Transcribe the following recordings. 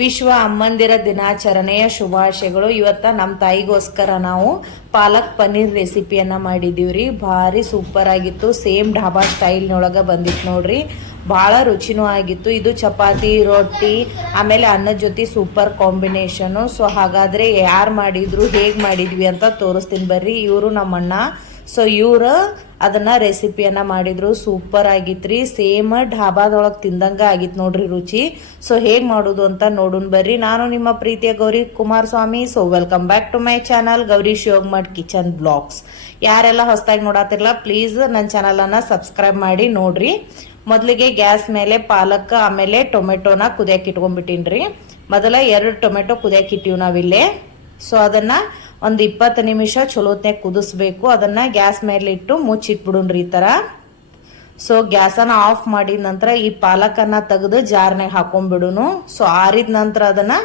ವಿಶ್ವ ಅಮ್ಮಂದಿರ ದಿನಾಚರಣೆಯ ಶುಭಾಶಯಗಳು. ಇವತ್ತ ನಮ್ಮ ತಾಯಿಗೋಸ್ಕರ ನಾವು ಪಾಲಕ್ ಪನ್ನೀರ್ ರೆಸಿಪಿಯನ್ನ ಮಾಡಿದೀವ್ರಿ. ಭಾರಿ ಸೂಪರ್ ಆಗಿತ್ತು. ಸೇಮ್ ಢಾಬಾ ಸ್ಟೈಲ್ನೊಳಗೆ ಬಂದಿತ್ತು ನೋಡ್ರಿ. ಭಾಳ ರುಚಿನೂ ಆಗಿತ್ತು. ಇದು ಚಪಾತಿ ರೊಟ್ಟಿ ಆಮೇಲೆ ಅನ್ನದ ಜೊತೆ ಸೂಪರ್ ಕಾಂಬಿನೇಷನು. ಸೊ ಹಾಗಾದ್ರೆ ಯಾರು ಮಾಡಿದ್ರು ಹೇಗೆ ಮಾಡಿದ್ವಿ ಅಂತ ತೋರಿಸ್ತೀನಿ ಬರ್ರಿ. ಇವರು ನಮ್ಮಣ್ಣ. ಸೊ ಇವ್ರು ಅದನ್ನ ರೆಸಿಪಿಯನ್ನ ಮಾಡಿದ್ರು. ಸೂಪರ್ ಆಗಿತ್ರಿ. ಸೇಮ್ ಢಾಬಾದೊಳಗೆ ತಿಂದಂಗ ಆಗಿತ್ತು ನೋಡ್ರಿ ರುಚಿ. ಸೊ ಹೇಗ್ ಮಾಡೋದು ಅಂತ ನೋಡೋಣ ಬರ್ರಿ. ನಾನು ನಿಮ್ಮ ಪ್ರೀತಿಯ Gauri Kumaraswamy. So welcome back to my channel Gauri Shivamath kitchen blogs. ಯಾರೆಲ್ಲ ಹೊಸದಾಗಿ ನೋಡತ್ತಿರಲ್ಲ ಪ್ಲೀಸ್ ನನ್ನ ಚಾನಲ್ ಅನ್ನ ಸಬ್ಸ್ಕ್ರೈಬ್ ಮಾಡಿ ನೋಡ್ರಿ. ಮೊದಲಿಗೆ ಗ್ಯಾಸ್ ಮೇಲೆ ಪಾಲಕ್ ಆಮೇಲೆ ಟೊಮೆಟೊನ ಕುದಿಯಕ್ಕೆ ಇಟ್ಕೊಂಡ್ಬಿಟ್ಟಿನ್ರಿ. ಮೊದಲ 2 ಟೊಮೆಟೊ ಕುದಿಯಕ್ಕೆ ಇಟ್ಟಿವಿ ನಾವಿಲ್ಲೇ. ಸೊ ಅದನ್ನ ಒಂದು 20 ನಿಮಿಷ ಚಲೋತ್ನಾಗ ಕುದಿಸ್ಬೇಕು. ಅದನ್ನ ಗ್ಯಾಸ್ ಮೇಲೆ ಇಟ್ಟು ಮುಚ್ಚಿಟ್ಬಿಡುನ್ರಿ ಈ ತರ. ಸೊ ಗ್ಯಾಸನ್ನ ಆಫ್ ಮಾಡಿದ ನಂತರ ಈ ಪಾಲಕನ್ನ ತೆಗೆದು ಜಾರ್ನಾಗ ಹಾಕೊಂಡ್ಬಿಡುನು. ಸೊ ಆರಿದ ನಂತರ ಅದನ್ನ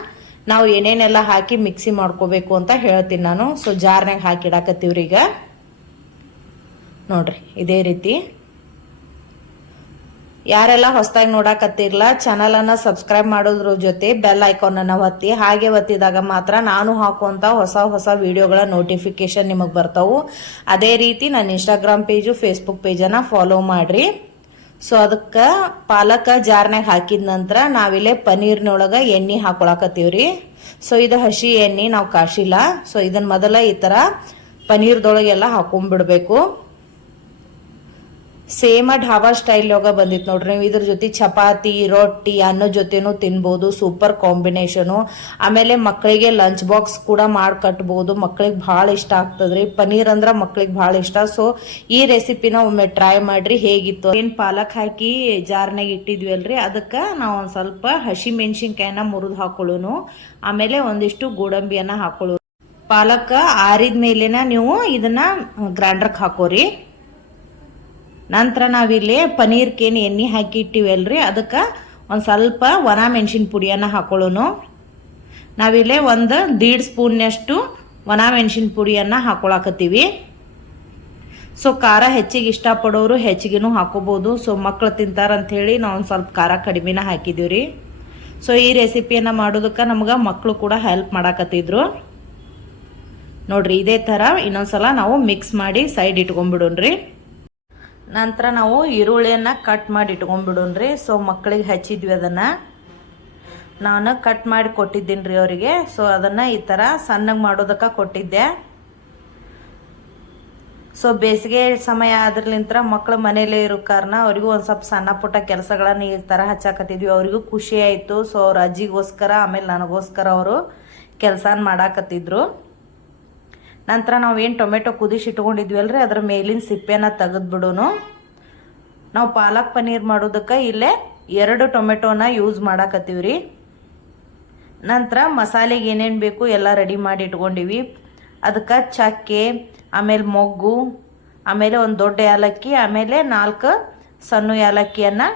ನಾವು ಏನೇನೆಲ್ಲ ಹಾಕಿ ಮಿಕ್ಸಿ ಮಾಡ್ಕೋಬೇಕು ಅಂತ ಹೇಳ್ತೀನಿ ನಾನು. ಸೊ ಜಾರ್ನಾಗ ಹಾಕಿಡಾಕತ್ತೀವ್ರಿ ಈಗ ನೋಡ್ರಿ ಇದೇ ರೀತಿ. ಯಾರೆಲ್ಲ ಹೊಸದಾಗಿ ನೋಡಾಕತ್ತಿರ್ಲ ಚಾನಲ್ ಅನ್ನ ಸಬ್ಸ್ಕ್ರೈಬ್ ಮಾಡೋದ್ರ ಜೊತೆ ಬೆಲ್ ಐಕಾನ್ ಅನ್ನ ಒತ್ತಿ. ಹಾಗೆ ಒತ್ತಿದಾಗ ಮಾತ್ರ ನಾನು ಹಾಕುವಂತ ಹೊಸ ವಿಡಿಯೋಗಳ ನೋಟಿಫಿಕೇಶನ್ ನಿಮಗೆ ಬರ್ತಾವು. ಅದೇ ರೀತಿ ನನ್ನ ಇನ್ಸ್ಟಾಗ್ರಾಮ್ ಪೇಜು ಫೇಸ್ಬುಕ್ ಪೇಜನ್ನ ಫಾಲೋ ಮಾಡ್ರಿ. ಸೊ ಅದಕ್ಕ ಪಾಲಕ ಜಾರ್ನಾಗ ಹಾಕಿದ ನಂತರ ನಾವಿಲ್ಲೇ ಪನ್ನೀರ್ನೊಳಗ ಎಣ್ಣೆ ಹಾಕೊಳಕತ್ತೀವ್ರಿ. ಸೊ ಇದು ಹಸಿ ಎಣ್ಣೆ ನಾವು ಕಾಶಿಲ್ಲ. ಸೊ ಇದನ್ನ ಮೊದಲ ಈ ತರ ಪನ್ನೀರ್ದೊಳಗೆಲ್ಲ ಹಾಕೊಂಡ್ಬಿಡ್ಬೇಕು. ಸೇಮ್ ಢಾಬಾ ಸ್ಟೈಲ್ ಯೋಗ ಬಂದಿತ್ತು ನೋಡ್ರಿ. ನೀವು ಇದ್ರ ಜೊತೆ ಚಪಾತಿ ರೊಟ್ಟಿ ಅನ್ನೋ ಜೊತೆನೂ ತಿನ್ಬೋದು. Super combination. ಆಮೇಲೆ ಮಕ್ಕಳಿಗೆ ಲಂಚ್ ಬಾಕ್ಸ್ ಕೂಡ ಮಾಡಿ ಕಟ್ಬೋದು. ಮಕ್ಕಳಿಗೆ ಭಾಳ ಇಷ್ಟ ಆಗ್ತದ್ರಿ. ಪನ್ನೀರ್ ಅಂದ್ರ ಮಕ್ಕಳಿಗೆ ಭಾಳ ಇಷ್ಟ. ಸೊ ಈ ರೆಸಿಪಿನ ಒಮ್ಮೆ ಟ್ರೈ ಮಾಡ್ರಿ ಹೇಗಿತ್ತು. ಏನ್ ಪಾಲಕ್ ಹಾಕಿ ಜಾರ್ನಾಗ ಇಟ್ಟಿದ್ವಿ ಅಲ್ರಿ, ಅದಕ್ಕೆ ನಾವು ಒಂದ್ ಸ್ವಲ್ಪ ಹಸಿ ಮೆಣಸಿನ್ಕಾಯಿನ ಮುರಿದು ಹಾಕೊಳ್ಳೋನು. ಆಮೇಲೆ ಒಂದಿಷ್ಟು ಗೋಡಂಬಿಯನ್ನ ಹಾಕೊಳ್ಳೋನು. ಪಾಲಕ್ ಆರಿದ ಮೇಲೆನ ನೀವು ಇದನ್ನ ಗ್ರೈಂಡರ್ಗೆ ಹಾಕೋರಿ. ನಂತರ ನಾವಿಲ್ಲಿ ಪನ್ನೀರ್ಕೇನು ಎಣ್ಣೆ ಹಾಕಿ ಇಟ್ಟಿವಲ್ರಿ, ಅದಕ್ಕೆ ಒಂದು ಸ್ವಲ್ಪ ಒಣ ಮೆಣಸಿನ ಪುಡಿಯನ್ನು ಹಾಕೊಳ್ಳೋನು. ನಾವಿಲ್ಲೇ ಒಂದು 1.5 ಸ್ಪೂನ್ನಷ್ಟು ಒಣ ಮೆಣಸಿನ ಪುಡಿಯನ್ನು ಹಾಕೊಳಕತ್ತೀವಿ. ಸೊ ಖಾರ ಹೆಚ್ಚಿಗೆ ಇಷ್ಟಪಡೋರು ಹೆಚ್ಚಿಗೆನೂ ಹಾಕೋಬಹುದು. ಸೊ ಮಕ್ಳು ತಿಂತಾರಂಥೇಳಿ ನಾವು ಒಂದು ಸ್ವಲ್ಪ ಖಾರ ಕಡಿಮೆನ ಹಾಕಿದ್ದೀವಿ ರೀ. ಸೊ ಈ ರೆಸಿಪಿಯನ್ನು ಮಾಡೋದಕ್ಕೆ ನಮ್ಗೆ ಮಕ್ಕಳು ಕೂಡ ಹೆಲ್ಪ್ ಮಾಡಾಕತ್ತಿದ್ರು ನೋಡ್ರಿ. ಇದೇ ಥರ ಇನ್ನೊಂದ್ಸಲ ನಾವು ಮಿಕ್ಸ್ ಮಾಡಿ ಸೈಡ್ ಇಟ್ಕೊಂಡ್ಬಿಡೋಣ್ರಿ. ನಂತರ ನಾವು ಈರುಳ್ಳಿಯನ್ನ ಕಟ್ ಮಾಡಿ ಇಟ್ಕೊಂಡ್ಬಿಡೋಣ್ರಿ. ಸೊ ಮಕ್ಕಳಿಗೆ ಹಚ್ಚಿದ್ವಿ ಅದನ್ನ ನಾನು ಕಟ್ ಮಾಡಿ ಕೊಟ್ಟಿದ್ದೀನಿ ರೀ ಅವರಿಗೆ. ಸೊ ಅದನ್ನ ಈ ಥರ ಸಣ್ಣಗೆ ಮಾಡೋದಕ್ಕೆ ಕೊಟ್ಟಿದ್ದೆ. ಸೊ ಬೇಸಿಗೆ ಸಮಯ ಆದ್ರಲಿಂತ್ರ ಮಕ್ಕಳು ಮನೇಲೇ ಇರೋ ಕಾರಣ ಅವರಿಗೂ ಒಂದು ಸ್ವಲ್ಪ ಸಣ್ಣ ಪುಟ್ಟ ಕೆಲಸಗಳನ್ನ ಈ ಥರ ಹಚ್ಚಾಕತ್ತಿದ್ವಿ. ಅವರಿಗೂ ಖುಷಿ ಆಯಿತು. ಸೊ ಅವ್ರ ಅಜ್ಜಿಗೋಸ್ಕರ ಆಮೇಲೆ ನನಗೋಸ್ಕರ ಅವರು ಕೆಲಸ ಮಾಡಾಕತ್ತಿದ್ರು. ನಂತರ ನಾವೇನು ಟೊಮೆಟೊ ಕುದಿಸಿ ಇಟ್ಕೊಂಡಿದ್ವಲ್ರಿ ಅದ್ರ ಮೇಲಿನ ಸಿಪ್ಪೆನ ತೆಗೆದ್ಬಿಡೋನು. ನಾವು ಪಾಲಕ್ ಪನ್ನೀರ್ ಮಾಡೋದಕ್ಕೆ ಇಲ್ಲೇ 2 ಟೊಮೆಟೊನ ಯೂಸ್ ಮಾಡಾಕತ್ತೀವ್ರಿ. ನಂತರ ಮಸಾಲೆಗೆ ಏನೇನು ಬೇಕು ಎಲ್ಲ ರೆಡಿ ಮಾಡಿ ಇಟ್ಕೊಂಡಿವಿ. ಅದಕ್ಕೆ ಚಕ್ಕೆ ಆಮೇಲೆ ಮೊಗ್ಗು ಆಮೇಲೆ ಒಂದು ದೊಡ್ಡ ಏಲಕ್ಕಿ ಆಮೇಲೆ 4 ಸಣ್ಣ ಏಲಕ್ಕಿಯನ್ನು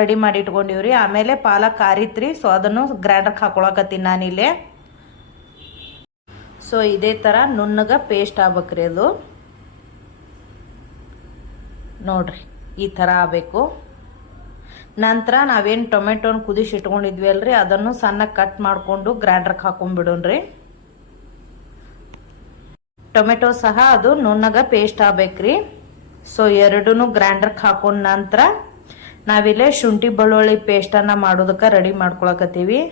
ರೆಡಿ ಮಾಡಿ ಇಟ್ಕೊಂಡಿವ್ರಿ. ಆಮೇಲೆ ಪಾಲಕ್ ಆರಿತ್ರಿ. ಸೊ ಅದನ್ನು ಗ್ರೈಂಡರ್ಗೆ ಹಾಕೊಳಕತ್ತೀನಿ ನಾನಿಲ್ಲೇ. ಸೊ ಇದೇ ಥರ ನುಣ್ಣಗೆ ಪೇಸ್ಟ್ ಆಗ್ಬೇಕ್ರಿ ಅದು ನೋಡ್ರಿ ಈ ಥರ ಆಗಬೇಕು. ನಂತರ ನಾವೇನು ಟೊಮೆಟೊನ ಕುದಿಸಿ ಇಟ್ಕೊಂಡಿದ್ವಿ ಅಲ್ರಿ ಅದನ್ನು ಸಣ್ಣ ಕಟ್ ಮಾಡಿಕೊಂಡು ಗ್ರೈಂಡರ್ಗೆ ಹಾಕೊಂಡ್ಬಿಡೋಣ್ರಿ. ಟೊಮೆಟೊ ಸಹ ಅದು ನುಣ್ಣಗೆ ಪೇಸ್ಟ್ ಆಗ್ಬೇಕ್ರಿ. ಸೊ ಎರಡೂ ಗ್ರೈಂಡರ್ಗೆ ಹಾಕೊಂಡ ನಂತರ ನಾವಿಲ್ಲೇ ಶುಂಠಿ ಬೆಳ್ಳುಳ್ಳಿ ಪೇಸ್ಟನ್ನು ಮಾಡೋದಕ್ಕೆ ರೆಡಿ ಮಾಡ್ಕೊಳಕತ್ತೀವಿ.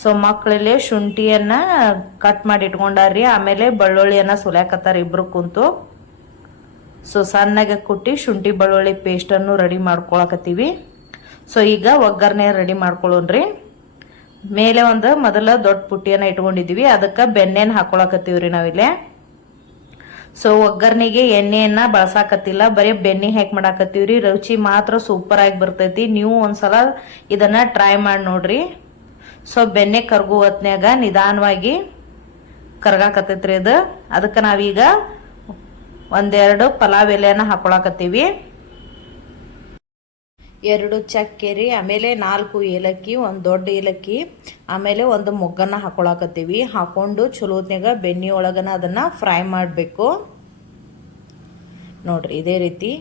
ಸೊ ಮಕ್ಕಳಲ್ಲಿ ಶುಂಠಿಯನ್ನ ಕಟ್ ಮಾಡಿ ಇಟ್ಕೊಂಡಾರ್ರಿ. ಆಮೇಲೆ ಬೆಳ್ಳುಳ್ಳಿಯನ್ನ ಸುಲ್ಯಾಕತ್ತಾರ ಇಬ್ರು ಕುಂತು. ಸೊ ಸಣ್ಣಗೆ ಕುಟ್ಟಿ ಶುಂಠಿ ಬೆಳ್ಳುಳ್ಳಿ ಪೇಸ್ಟನ್ನು ರೆಡಿ ಮಾಡ್ಕೊಳಕತ್ತೀವಿ. ಸೊ ಈಗ ಒಗ್ಗರಣೆ ರೆಡಿ ಮಾಡ್ಕೊಳ್ಳೋಣ್ರಿ. ಮೇಲೆ ಒಂದು ಮೊದಲ ದೊಡ್ಡ ಪುಟ್ಟಿಯನ್ನ ಇಟ್ಕೊಂಡಿದ್ವಿ. ಅದಕ್ಕೆ ಬೆಣ್ಣೆನ ಹಾಕೊಳಕತ್ತೀವ್ರಿ ನಾವಿಲ್ಲೇ. ಸೊ ಒಗ್ಗರಣೆಗೆ ಎಣ್ಣೆಯನ್ನ ಬಳಸಾಕತ್ತಿಲ್ಲ, ಬರೀ ಬೆಣ್ಣೆ ಹಾಕಿ ಮಾಡಾಕತ್ತೀವ್ರಿ. ರುಚಿ ಮಾತ್ರ ಸೂಪರ್ ಆಗಿ ಬರ್ತೈತಿ. ನೀವು ಒಂದ್ಸಲ ಇದನ್ನ ಟ್ರೈ ಮಾಡಿ ನೋಡ್ರಿ. ಸೊ ಬೆಣ್ಣೆ ಕರ್ಗು ಹೊತ್ನ್ಯಾಗ ನಿಧಾನವಾಗಿ ಕರ್ಗಾಕತ್ತೈತ್ರಿ ಅದು. ಅದಕ್ಕೆ ನಾವೀಗ 1-2 ಪಲಾವ್ ಎಲೆಯನ್ನ ಹಾಕೊಳಕತ್ತೀವಿ. 2 ಚಕ್ಕೆ ರೀ, ಆಮೇಲೆ 4 ಏಲಕ್ಕಿ, 1 ದೊಡ್ಡ ಏಲಕ್ಕಿ, ಆಮೇಲೆ 1 ಮೊಗ್ಗನ್ನ ಹಾಕೊಳಕತ್ತೀವಿ. ಹಾಕೊಂಡು ಚಲೋತ್ನಾಗ ಬೆಣ್ಣೆ ಒಳಗನ ಅದನ್ನ ಫ್ರೈ ಮಾಡಬೇಕು ನೋಡ್ರಿ ಇದೇ ರೀತಿ.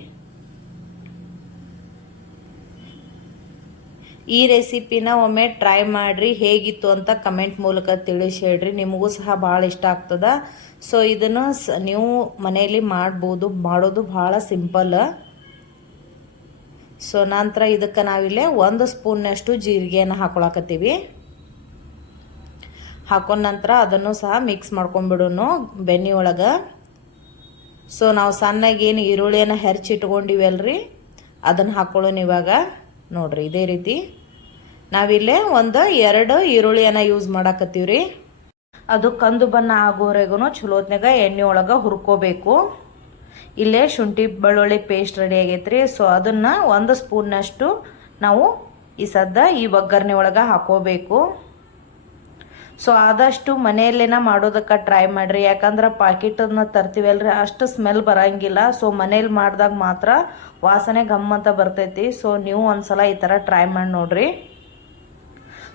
ಈ ರೆಸಿಪಿನ ಒಮ್ಮೆ ಟ್ರೈ ಮಾಡಿರಿ, ಹೇಗಿತ್ತು ಅಂತ ಕಮೆಂಟ್ ಮೂಲಕ ತಿಳಿಸಿ ಹೇಳ್ರಿ. ನಿಮಗೂ ಸಹ ಭಾಳ ಇಷ್ಟ ಆಗ್ತದ. ಸೊ ಇದನ್ನು ನೀವು ಮನೆಯಲ್ಲಿ ಮಾಡ್ಬೋದು, ಮಾಡೋದು ಭಾಳ ಸಿಂಪಲ್. ಸೊ ನಂತರ ಇದಕ್ಕೆ ನಾವಿಲ್ಲೇ 1 ಸ್ಪೂನ್ನಷ್ಟು ಜೀರಿಗೆಯನ್ನು ಹಾಕೊಳಕತ್ತೀವಿ. ಹಾಕೊಂಡ ನಂತರ ಅದನ್ನು ಸಹ ಮಿಕ್ಸ್ ಮಾಡ್ಕೊಂಡ್ಬಿಡೋನು ಬೆಣ್ಣೆ ಒಳಗೆ. ಸೊ ನಾವು ಸಣ್ಣಗೆ ಏನು ಈರುಳ್ಳಿಯನ್ನು ಹೆಚ್ಚಿಟ್ಕೊಂಡಿವಲ್ರಿ ಅದನ್ನು ಹಾಕೊಳ್ಳೋಣ ಇವಾಗ. ನೋಡ್ರಿ ಇದೇ ರೀತಿ ನಾವಿಲ್ಲೇ 2 ಈರುಳ್ಳಿಯನ್ನು ಯೂಸ್ ಮಾಡಾಕತ್ತೀವ್ರಿ. ಅದು ಕಂದು ಬಣ್ಣ ಆಗೋವರೆಗೂ ಚಲೋತ್ನಾಗ ಎಣ್ಣೆ ಒಳಗೆ ಹುರ್ಕೋಬೇಕು. ಇಲ್ಲೇ ಶುಂಠಿ ಬೆಳ್ಳುಳ್ಳಿ ಪೇಸ್ಟ್ ರೆಡಿ ಆಗೈತ್ರಿ. ಸೊ ಅದನ್ನು 1 ಸ್ಪೂನ್ನಷ್ಟು ನಾವು ಈ ಒಗ್ಗರಣೆ ಒಳಗೆ ಹಾಕೋಬೇಕು. ಸೊ ಆದಷ್ಟು ಮನೆಯಲ್ಲೇನ ಮಾಡೋದಕ್ಕೆ ಟ್ರೈ ಮಾಡಿರಿ, ಯಾಕಂದ್ರೆ ಪಾಕೆಟನ್ನು ತರ್ತೀವಲ್ರಿ ಅಷ್ಟು ಸ್ಮೆಲ್ ಬರೋಂಗಿಲ್ಲ. ಸೊ ಮನೇಲಿ ಮಾಡಿದಾಗ ಮಾತ್ರ ವಾಸನೆ ಗಮ್ಮಂತ ಬರ್ತೈತಿ. ಸೊ ನೀವು ಒಂದ್ಸಲ ಈ ಥರ ಟ್ರೈ ಮಾಡಿ ನೋಡ್ರಿ.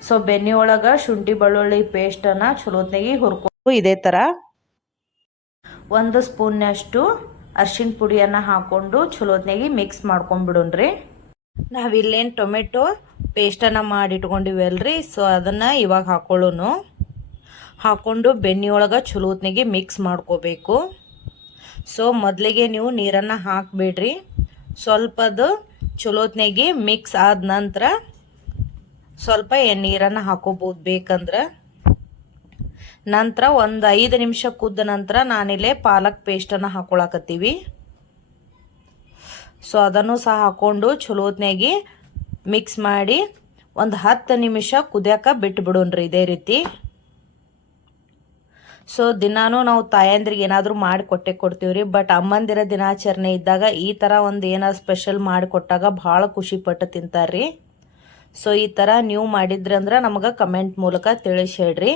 ಸೊ ಬೆಣ್ಣೆ ಒಳಗೆ ಶುಂಠಿ ಬೆಳ್ಳುಳ್ಳಿ ಪೇಸ್ಟನ್ನು ಚಲೋತ್ನಾಗಿ ಹುರ್ಕೊಂಡು ಇದೇ ಥರ 1 ಸ್ಪೂನ್ನಷ್ಟು ಅರ್ಶಿಣ ಪುಡಿಯನ್ನು ಹಾಕ್ಕೊಂಡು ಚಲೋತ್ನಾಗಿ ಮಿಕ್ಸ್ ಮಾಡ್ಕೊಂಡ್ಬಿಡೋಣ್ರಿ. ನಾವಿಲ್ಲೇನು ಟೊಮೆಟೊ ಪೇಸ್ಟನ್ನು ಮಾಡಿಟ್ಕೊಂಡಿವಲ್ರಿ, ಸೊ ಅದನ್ನು ಇವಾಗ ಹಾಕೊಳ್ಳೋನು. ಹಾಕ್ಕೊಂಡು ಬೆಣ್ಣೆ ಒಳಗೆ ಚಲೋತ್ನಾಗಿ ಮಿಕ್ಸ್ ಮಾಡ್ಕೋಬೇಕು. ಸೊ ಮೊದಲಿಗೆ ನೀವು ನೀರನ್ನು ಹಾಕಬೇಡ್ರಿ, ಸ್ವಲ್ಪದು ಚಲೋತ್ನಾಗಿ ಮಿಕ್ಸ್ ಆದ ನಂತರ ಸ್ವಲ್ಪ ನೀರನ್ನು ಹಾಕೋಬೋದು ಬೇಕಂದ್ರೆ. ನಂತರ ಒಂದು 5 ನಿಮಿಷ ಕುದ್ದ ನಂತರ ನಾನಿಲ್ಲೇ ಪಾಲಕ್ ಪೇಸ್ಟನ್ನು ಹಾಕೊಳಕತ್ತೀವಿ. ಸೊ ಅದನ್ನು ಸಹ ಹಾಕ್ಕೊಂಡು ಚಲೋತ್ನಾಗಿ ಮಿಕ್ಸ್ ಮಾಡಿ ಒಂದು 10 ನಿಮಿಷ ಕುದಿಯೋಕೆ ಬಿಟ್ಟು ಬಿಡೋಣ್ರಿ ಇದೇ ರೀತಿ. ಸೊ ದಿನಾನು ನಾವು ತಾಯಂದ್ರಿಗೆ ಏನಾದರೂ ಮಾಡಿ ಕೊಡ್ತೀವ್ರಿ. ಬಟ್ ಅಮ್ಮಂದಿರ ದಿನಾಚರಣೆ ಇದ್ದಾಗ ಈ ಥರ ಒಂದು ಏನಾದ್ರು ಸ್ಪೆಷಲ್ ಮಾಡಿಕೊಟ್ಟಾಗ ಭಾಳ ಖುಷಿಪಟ್ಟು ತಿಂತಾರ್ರಿ. ಸೊ ಈ ಥರ ನೀವು ಮಾಡಿದ್ರಿ ಅಂದ್ರೆ ನಮಗೆ ಕಮೆಂಟ್ ಮೂಲಕ ತಿಳಿಸಿ ಹೇಳ್ರಿ.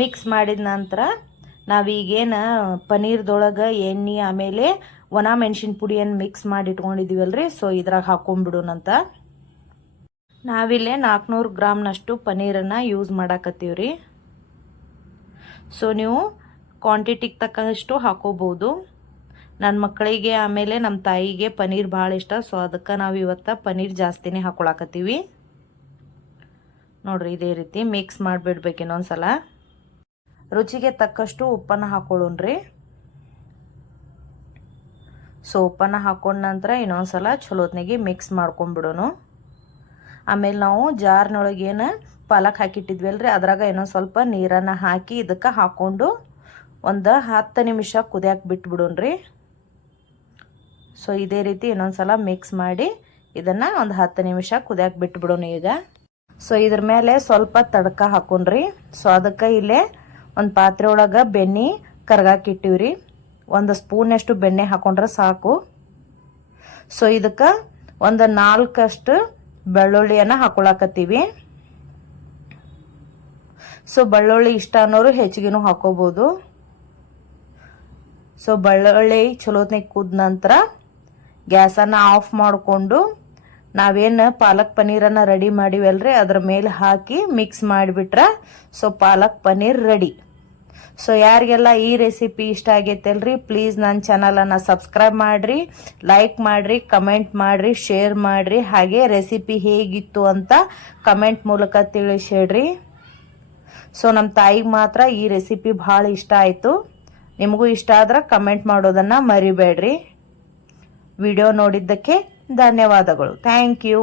ಮಿಕ್ಸ್ ಮಾಡಿದ ನಂತರ ನಾವೀಗೇನು ಪನ್ನೀರ್ದೊಳಗೆ ಎಣ್ಣೆ ಆಮೇಲೆ ಒಣ ಮೆಣಸಿನ ಪುಡಿಯನ್ನು ಮಿಕ್ಸ್ ಮಾಡಿ ಇಟ್ಕೊಂಡಿದ್ದೀವಲ್ರಿ, ಸೊ ಇದ್ರಾಗ ಹಾಕೊಂಡ್ಬಿಡೋಣಂತ. ನಾವಿಲ್ಲೇ 400 ಗ್ರಾಮ್ನಷ್ಟು ಪನ್ನೀರನ್ನು ಯೂಸ್ ಮಾಡಾಕತ್ತೀವ್ರಿ. ಸೊ ನೀವು ಕ್ವಾಂಟಿಟಿಗೆ ತಕ್ಕಷ್ಟು ಹಾಕೋಬೋದು. ನನ್ನ ಮಕ್ಕಳಿಗೆ ಆಮೇಲೆ ನಮ್ಮ ತಾಯಿಗೆ ಪನ್ನೀರ್ ಭಾಳ ಇಷ್ಟ. ಸೊ ಅದಕ್ಕೆ ನಾವು ಇವತ್ತು ಪನ್ನೀರ್ ಜಾಸ್ತಿನೇ ಹಾಕೊಳಕತ್ತೀವಿ. ನೋಡ್ರಿ ಇದೇ ರೀತಿ ಮಿಕ್ಸ್ ಮಾಡಿಬಿಡ್ಬೇಕು. ಇನ್ನೊಂದ್ಸಲ ರುಚಿಗೆ ತಕ್ಕಷ್ಟು ಉಪ್ಪನ್ನು ಹಾಕೊಳ್ಳೋಣ್ರಿ. ಸೊ ಉಪ್ಪನ್ನು ಹಾಕೊಂಡ ನಂತರ ಇನ್ನೊಂದ್ಸಲ ಚಲೋತ್ನಾಗಿ ಮಿಕ್ಸ್ ಮಾಡ್ಕೊಂಡ್ಬಿಡೋನು. ಆಮೇಲೆ ನಾವು ಜಾರ್ನೊಳಗೇನು ಪಾಲಕ್ ಹಾಕಿಟ್ಟಿದ್ವಲ್ರಿ ಅದ್ರಾಗ ಇನ್ನೊಂದು ಸ್ವಲ್ಪ ನೀರನ್ನು ಹಾಕಿ ಇದಕ್ಕೆ ಹಾಕ್ಕೊಂಡು ಒಂದು 10 ನಿಮಿಷ ಕುದಿಯಕ್ಕೆ ಬಿಟ್ಬಿಡೋಣ್ರಿ. ಸೊ ಇದೇ ರೀತಿ ಇನ್ನೊಂದ್ಸಲ ಮಿಕ್ಸ್ ಮಾಡಿ ಇದನ್ನು ಒಂದು 10 ನಿಮಿಷ ಕುದಿಯಕ್ಕೆ ಬಿಟ್ಬಿಡೋಣ ಈಗ. ಸೊ ಇದ್ರ ಮೇಲೆ ಸ್ವಲ್ಪ ತಡ್ಕ ಹಾಕೊಂಡ್ರಿ. ಸೊ ಅದಕ್ಕೆ ಇಲ್ಲೇ ಒಂದು ಪಾತ್ರೆ ಒಳಗೆ ಬೆಣ್ಣೆ ಕರ್ಗಾಕಿಟ್ಟಿವ್ರಿ. 1 ಸ್ಪೂನಷ್ಟು ಬೆಣ್ಣೆ ಹಾಕೊಂಡ್ರೆ ಸಾಕು. ಸೊ ಇದಕ್ಕೆ ಒಂದು 4 ಬೆಳ್ಳುಳ್ಳಿಯನ್ನು ಹಾಕೊಳಕತ್ತೀವಿ. ಸೊ ಬೆಳ್ಳುಳ್ಳಿ ಇಷ್ಟ ಅನ್ನೋರು ಹೆಚ್ಚಿಗೆನೂ ಹಾಕೋಬೋದು. ಸೊ ಬೆಳ್ಳುಳ್ಳಿ ಚಲೋತ್ನಾಗ ಕುದ ನಂತರ ಗ್ಯಾಸನ್ನು ಆಫ್ ಮಾಡಿಕೊಂಡು ನಾವೇನು ಪಾಲಕ್ ಪನ್ನೀರನ್ನು ರೆಡಿ ಮಾಡಿವಲ್ರಿ ಅದ್ರ ಮೇಲೆ ಹಾಕಿ ಮಿಕ್ಸ್ ಮಾಡಿಬಿಟ್ರೆ so palak paneer ready. So ಯಾರಿಗೆಲ್ಲ ಈ ರೆಸಿಪಿ ಇಷ್ಟ ಆಗೈತಲ್ರಿ ಪ್ಲೀಸ್ ನನ್ನ ಚಾನಲನ್ನು ಸಬ್ಸ್ಕ್ರೈಬ್ ಮಾಡಿರಿ, ಲೈಕ್ ಮಾಡಿರಿ, ಕಮೆಂಟ್ ಮಾಡಿರಿ, ಶೇರ್ ಮಾಡಿರಿ. ಹಾಗೆ ರೆಸಿಪಿ ಹೇಗಿತ್ತು ಅಂತ ಕಮೆಂಟ್ ಮೂಲಕ ತಿಳಿಸಿ ಹೇಳ್ರಿ. ಸೊ ನಮ್ಮ ತಾಯಿಗೆ ಮಾತ್ರ ಈ ರೆಸಿಪಿ ಭಾಳ ಇಷ್ಟ ಆಯಿತು. ನಿಮಗೂ ಇಷ್ಟ ಆದ್ರೆ ಕಮೆಂಟ್ ಮಾಡೋದನ್ನು ಮರಿಬೇಡ್ರಿ. ವಿಡಿಯೋ ನೋಡಿದ್ದಕ್ಕೆ ಧನ್ಯವಾದಗಳು. Thank you.